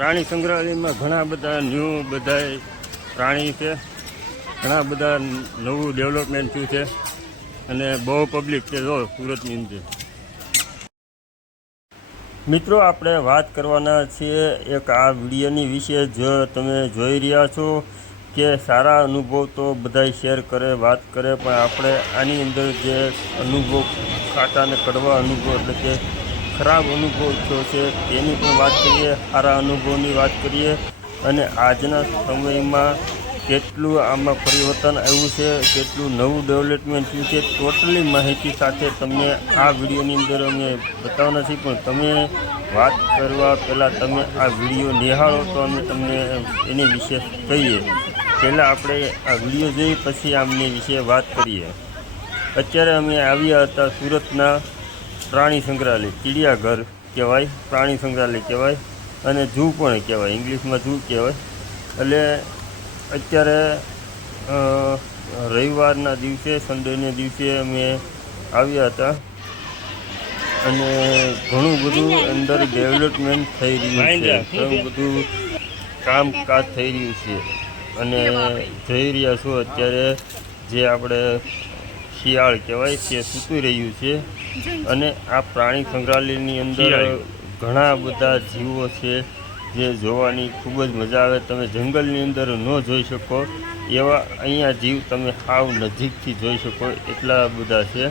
પ્રાણી સંગ્રહાલયમાં ઘણા બધા ન્યૂ બધા પ્રાણી છે, ઘણા બધા નવું ડેવલપમેન્ટ થયું છે અને બહુ પબ્લિક છે જો સુરતની અંદર. મિત્રો આપણે વાત કરવાના છીએ એક આ વિડીયોની વિશે. જો તમે જોઈ રહ્યા છો કે સારા અનુભવ તો બધાય શેર કરે, વાત કરે, પણ આપણે આની અંદર જે અનુભવ ખાટા અને કડવા અનુભવ એટલે કે ખરાબ અનુભવ થયો છે તેની પણ વાત કરીએ, સારા અનુભવની વાત કરીએ અને આજના સમયમાં કેટલું આમાં પરિવર્તન આવ્યું છે, કેટલું નવું ડેવલપમેન્ટ થયું છે, ટોટલી માહિતી સાથે તમને આ વિડીયોની અંદર અમે બતાવવાના છીએ. પણ તમે વાત કરવા પહેલાં તમે આ વિડીયો નિહાળો તો અમે તમને એની વિશે કહીએ. પહેલાં આપણે આ વિડીયો જોઈ પછી આમની વિશે વાત કરીએ. અત્યારે અમે આવ્યા હતા સુરતના પ્રાણી સંગ્રહાલય, ચિડિયાઘર કહેવાય, પ્રાણી સંગ્રહાલય કહેવાય અને ઝૂ પણ કહેવાય, ઇંગ્લિશમાં ઝૂ કહેવાય. એટલે અત્યારે રવિવારના દિવસે, સન્ડેના દિવસે અમે આવ્યા હતા અને ઘણું બધું અંદર ડેવલપમેન્ટ થઈ રહ્યું છે, ઘણું બધું કામકાજ થઈ રહ્યું છે અને જઈ રહ્યા છો અત્યારે જે આપણે શિયાળ કહેવાય તે સૂતું રહ્યું છે. અને આ પ્રાણી સંગ્રહાલયની અંદર ઘણા બધા જીવો છે જે જોવાની ખૂબ જ મજા આવે. તમે જંગલની અંદર ન જોઈ શકો એવા અહીંયા જીવ તમે સાવ નજીકથી જોઈ શકો એટલા બધા છે.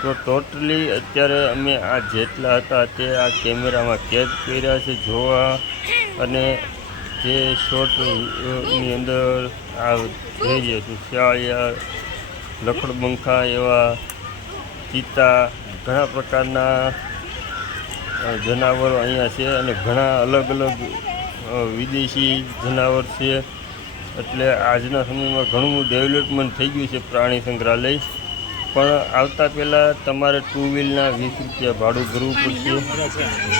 તો ટોટલી અત્યારે અમે આ જેટલા હતા તે આ કેમેરામાં કેદ કર્યા છે જોવા. અને જે શોર્ટની અંદર આ જઈ રહ્યા છું, શિયાળિયા, લખડબંખા, એવા ચિત્તા, ઘણા પ્રકારના જનાવરો અહીંયા છે અને ઘણા અલગ અલગ વિદેશી જનાવર છે. એટલે આજના સમયમાં ઘણું ડેવલપમેન્ટ થઈ ગયું છે પ્રાણી સંગ્રહાલય. પણ આવતા પહેલાં તમારે 2 વ્હીલના 20 રૂપિયા ભાડું ભરવું પડશે.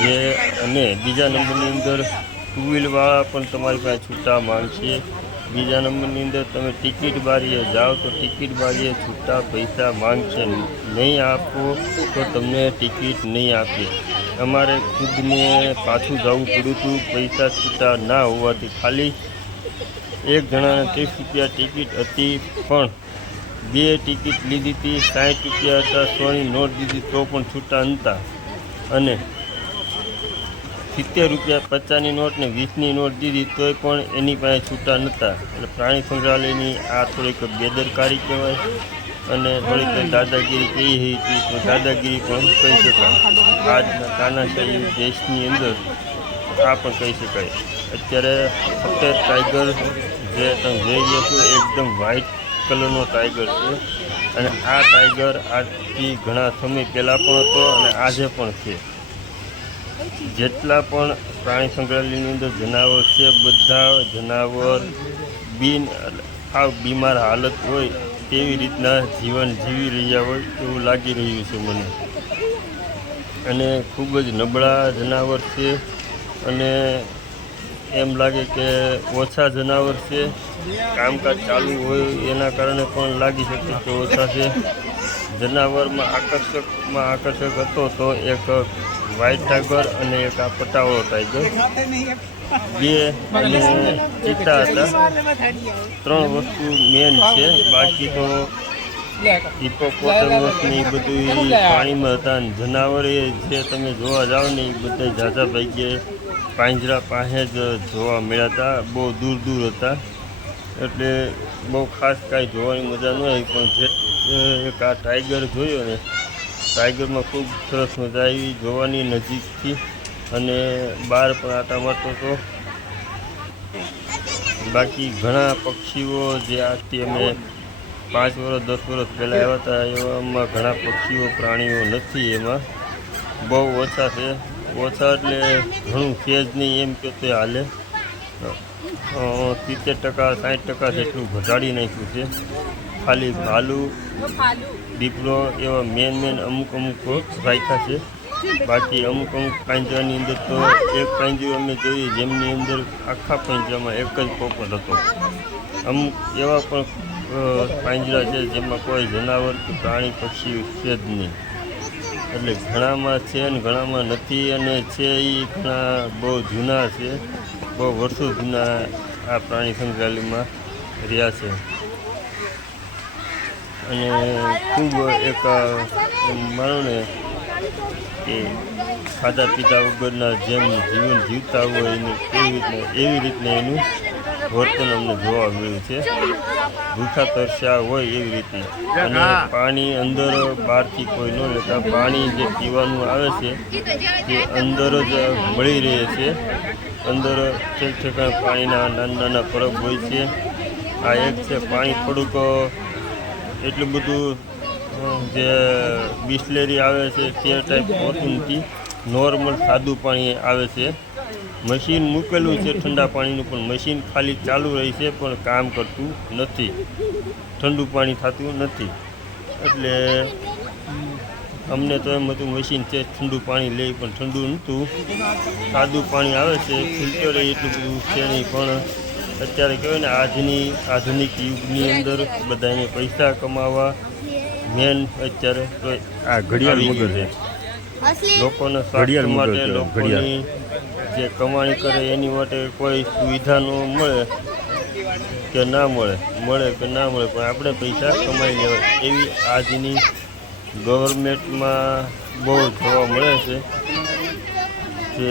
જે અને બીજા નંબરની અંદર 2 વ્હીલવાળા પણ તમારી પાસે છૂટા માંગશે. બીજા નંબરની અંદર તમે ટિકિટ બારીએ જાઓ તો ટિકિટ બારીએ છૂટા પૈસા માંગશે. નહીં આપો તો તમને ટિકિટ નહીં આપે. અમારે ખુદને પાછું જવું પડ્યું હતું પૈસા છૂટા ના હોવાથી. ખાલી એક જણાને 30 રૂપિયા ટિકિટ હતી, પણ 2 ટિકિટ લીધી હતી, 60 રૂપિયા હતા, 100ની નોટ દીધી તો પણ છૂટા નહોતા. અને 70 રૂપિયા 50ની નોટ ને 20ની નોટ દીધી તોય પણ એની પાસે છૂટા નહોતા. એટલે પ્રાણી સંગ્રહાલયની આ થોડીક બેદરકારી કહેવાય અને થોડીક દાદાગીરી કહી હતી તો દાદાગીરી પણ કહી શકાય. આજના તાનાશાહી દેશની અંદર આ પણ કહી શકાય. અત્યારે સફેદ ટાઈગર જે તમે જોઈ રહ્યા છો એકદમ વ્હાઇટ કલરનો ટાઈગર છે અને આ ટાઈગર આજથી ઘણા સમય પહેલાં પણ હતો અને આજે પણ છે. જેટલા પણ પ્રાણી સંગ્રહાલયની અંદર જનાવર છે બધા જનાવર બીમાર હાલત હોય તેવી રીતના જીવન જીવી રહ્યા હોય એવું લાગી રહ્યું છે મને. અને ખૂબ જ નબળા જનાવર છે અને એમ લાગે કે ઓછા જનાવર છે. કામકાજ ચાલુ હોય એના કારણે પણ લાગી શકે કે ઓછા છે. જનાવરમાં આકર્ષક હતો તો એક વ્હાઇટ ટાઈગર અને એક આ પટાવાળો ટાઈગર, 2 અને ચિત્તા હતા. 3 વસ્તુ મેન છે. બાકી તો હિપોપોટેમસની બધું પાણીમાં હતા. જનાવર જે તમે જોવા જાઓ ને એ બધા ઝાઝા ભાગ્યે પાંજરા પાસે જ જોવા મળ્યા હતા, બહુ દૂર દૂર હતા. એટલે બહુ ખાસ કાંઈ જોવાની મજા ન આવી. પણ જે એક આ ટાઈગર જોયો ને, ટાઈગરમાં ખૂબ સરસ મજા આવી જોવાની નજીકથી અને બહાર પણ આટા મારતો હતો. બાકી ઘણા પક્ષીઓ જે આજથી અમે 5 વર્ષ 10 વર્ષ પહેલાં આવ્યા હતા એવામાં ઘણા પક્ષીઓ પ્રાણીઓ નથી. એમાં બહુ ઓછા છે. ઓછા એટલે ઘણું છે જ નહીં એમ કે તે હાલે. 70% 60% જેટલું ઘટાડી નાખ્યું છે. ખાલી ભાલુ, દીપડો એવા મેન અમુક રાખ્યા છે. બાકી અમુક પાંજરાની અંદર તો એક પાંજરું અમે જોઈએ જેમની અંદર આખા પાંજરામાં એક જ પોપટ હતો. અમુક એવા પણ પાંજરા છે જેમાં કોઈ જનાવર કે પ્રાણી પક્ષી છે જ નહીં. એટલે ઘણામાં છે ને ઘણામાં નથી, અને છે એ ઘણા બહુ જૂના છે, બહુ વર્ષો જૂના આ પ્રાણી સંગ્રહાલયમાં રહ્યા છે. અને ખૂબ એક માનો ને કે ખાધા પીધા વગરના જેમ જીવન જીવતા હોય એને એવી રીતના એનું વર્તન અમને જોવા મળ્યું છે. ભૂખા તરસ્યા હોય એવી રીતના. અને પાણી અંદર બહારથી કોઈ ન લેતા પાણી જે પીવાનું આવે છે તે અંદર જ મળી રહે છે. અંદર ઠેક પાણીના નાના નાના પરબ હોય છે. આ એક છે પાણી થોડુંક એટલું બધું જે બિસ્લેરી આવે છે તે ટાઈપ હોતું નથી, નોર્મલ સાદું પાણી આવે છે. મશીન મૂકેલું છે ઠંડા પાણીનું, પણ મશીન ખાલી ચાલુ રહી છે પણ કામ કરતું નથી, ઠંડુ પાણી થતું નથી. એટલે અમને તો એમ હતું મશીન છે ઠંડુ પાણી લે, પણ ઠંડુ નહોતું, સાદું પાણી આવે છે. ફિલ્ટર એટલું બધું છે નહીં. પણ અત્યારે કહેવાય ને આધુનિક યુગની અંદર બધાને પૈસા કમાવા મેન અત્યારે તો આ ઘડિયાળ મગર છે. લોકોને સ્વાસ્થ્ય માટે, લોકોની જે કમાણી કરે એની માટે કોઈ સુવિધા ન મળે કે ના મળે કે ના મળે, પણ આપણે પૈસા કમાઈ લેવા એવી આજની ગવર્મેન્ટમાં બહુ જોવા મળે છે. કે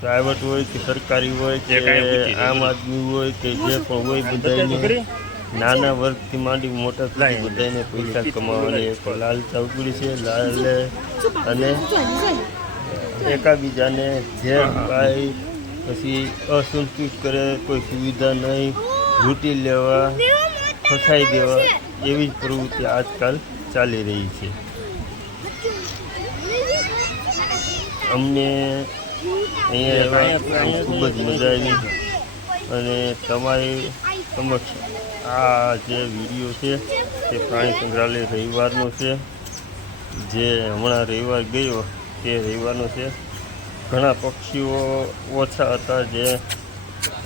પ્રાઇવેટ હોય કે સરકારી હોય કે આમ આદમી હોય કે જે પણ હોય, બધાને નાના વર્ગથી માંડી મોટા સુધી બધાને પૈસા કમાવાની એક લાલચા ઉપડી છે. અને એકાબીજાને જે કાંઈ પછી અસંતુષ્ટ કરે, કોઈ સુવિધા નહીં, લૂંટી લેવા, ફસાઈ દેવા એવી જ પ્રવૃત્તિ આજકાલ ચાલી રહી છે. અમને અહીંયા ખૂબ જ મજા આવી. અને તમારી સમક્ષ આ જે વિડીયો છે તે પ્રાણી સંગ્રહાલય રવિવારનો છે, જે હમણાં રવિવાર ગયો તે રવિવારનો છે. ઘણા પક્ષીઓ ઓછા હતા, જે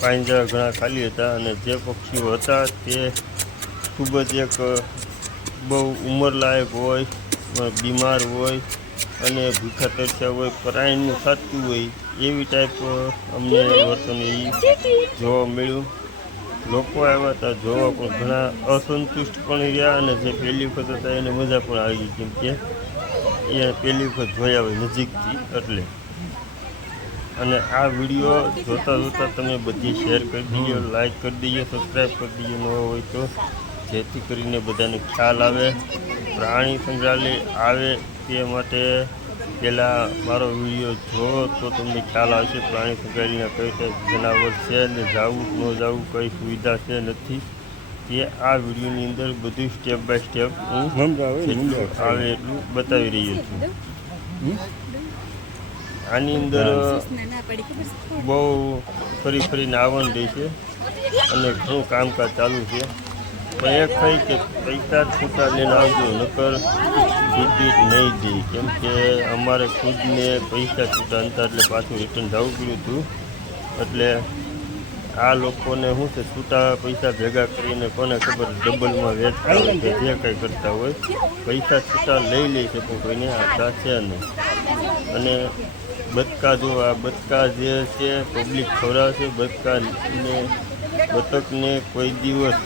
પાંજરા ઘણા ખાલી હતા, અને જે પક્ષીઓ હતા તે ખૂબ જ એક બહુ ઉંમરલાયક હોય, બીમાર હોય અને ભૂખા તરસ્યા હોય, પરાયણનું થતું હોય એવી ટાઈપ અમને વર્તન એ જોવા મળ્યું. લોકો આવ્યા હતા જોવા, પણ ઘણા અસંતુષ્ટ પણ રહ્યા, અને જે પહેલી વખત હતા એને મજા પણ આવી, કેમ કે એ પહેલી વખત જોયા હોય નજીકથી એટલે. અને આ વિડીયો જોતા તમે બધી શેર કરી દઈએ, લાઈક કરી દઈએ, સબસ્ક્રાઈબ કરી દઈએ ન હોય તો, જેથી કરીને બધાને ખ્યાલ આવે, પ્રાણી સંગ્રહાલય આવે તે માટે પહેલાં મારો વિડીયો જુઓ તો તમને ખ્યાલ આવશે પ્રાણી સંગ્રહાલયના કઈ ટાઈપ જનાવર છે, અને જવું ન જવું, કઈ સુવિધા છે નથી, તે આ વિડીયોની અંદર બધું સ્ટેપ બાય સ્ટેપ હું આવે એટલું બતાવી રહ્યો છું. આની અંદર બહુ ફરીને આવવાનું રહે છે, અને ઘણું કામકાજ ચાલુ છે. પણ એક થઈ કે પૈસા છૂટા લઈને આવજો, નકર ટિકિટ નહીં દે, કેમ કે અમારે ખુદને પૈસા છૂટા હતા એટલે પાછું રિટર્ન જવું પડ્યું હતું. એટલે આ લોકોને શું છે, છૂટા પૈસા ભેગા કરીને કોને ખબર ડબલમાં વેચતા હોય કે જે કંઈ કરતા હોય, પૈસા છૂટા લઈ લે છે પણ કોઈને આશા છે નહીં. અને બતકા જો આ બતકા જે છે પબ્લિક ખવડાવે છે. બતકને કોઈ દિવસ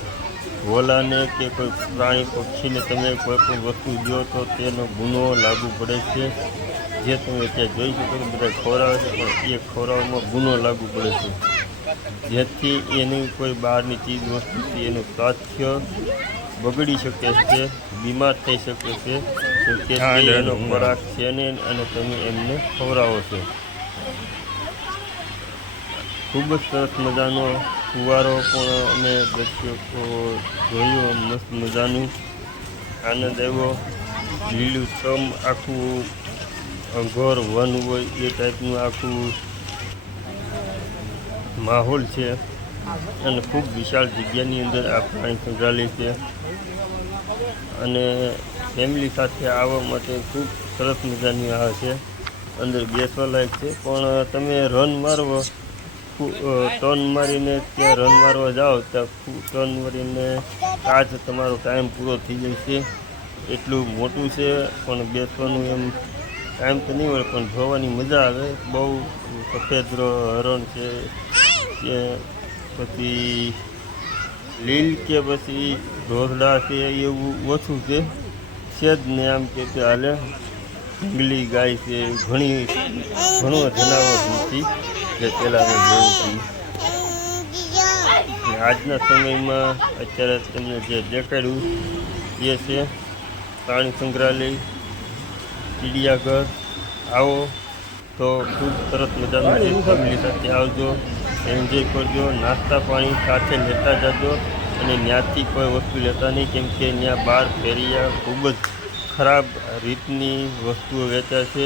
વોલાને કે કોઈ પ્રાણી પક્ષીને તમે કોઈ પણ વસ્તુ દો તો તેનો ગુનો લાગુ પડે છે. જે તમે ત્યાં જોઈ શકો છો બધા ખવડાવે છે, પણ એ ખવડાવવામાં ગુનો લાગુ પડે છે, જેથી એની કોઈ બહારની ચીજ વસ્તુથી એનું સ્વાસ્થ્ય બગડી શકે છે, બીમાર થઈ શકે છે. તો એનો ખોરાક છે ને, અને તમે એમને ખવડાવો છો. ખૂબ જ સરસ મજાનો ફુવારો પણ અમે દર્શકો જોયું, મસ્ત મજાનું આનંદ આવ્યો. લીલુંછમ આખું અઘોર વન હોય એ ટાઈપનું આખું માહોલ છે, અને ખૂબ વિશાળ જગ્યાની અંદર આ પ્રાણી સંગ્રહાલય છે. અને ફેમિલી સાથે આવવા માટે ખૂબ સરસ મજાની આ છે, અંદર બેસવા લાયક છે. પણ તમે રન મારવો, ટર્ન મારીને ત્યાં રન મારવા જાઓ ત્યાં ટર્ન મારીને આજ તમારો ટાઈમ પૂરો થઈ જાય છે. એટલું મોટું છે, પણ બેસવાનું એમ ટાઈમ તો નહીં હોય, પણ જોવાની મજા આવે. બહુ સફેદ હરણ છે કે પછી લીલ કે પછી ઢોરડા છે એવું ઓછું છે જ ને. આમ કે હાલે જંગલી ગાય છે, ઘણો જનાવર નથી જે પહેલાં મેં જોયું હતી. આજના સમયમાં અત્યારે તમને જે દેખાડ્યું એ છે પ્રાણી સંગ્રહાલય, ચિડિયાઘર. આવો તો ખૂબ સરસ મજાનું છે, ફેમિલી સાથે આવજો, એન્જોય કરજો, નાસ્તા પાણી સાથે લેતા જજો અને ત્યાંથી કોઈ વસ્તુ લેતા નહીં, કેમ કે ત્યાં બહાર ફેરિયા ખૂબ જ ખરાબ રીતની વસ્તુઓ વેચાય છે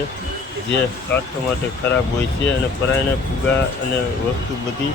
જે સ્વાસ્થ્ય માટે ખરાબ હોય છે અને પરાયણે ફુગા અને વસ્તુ બધી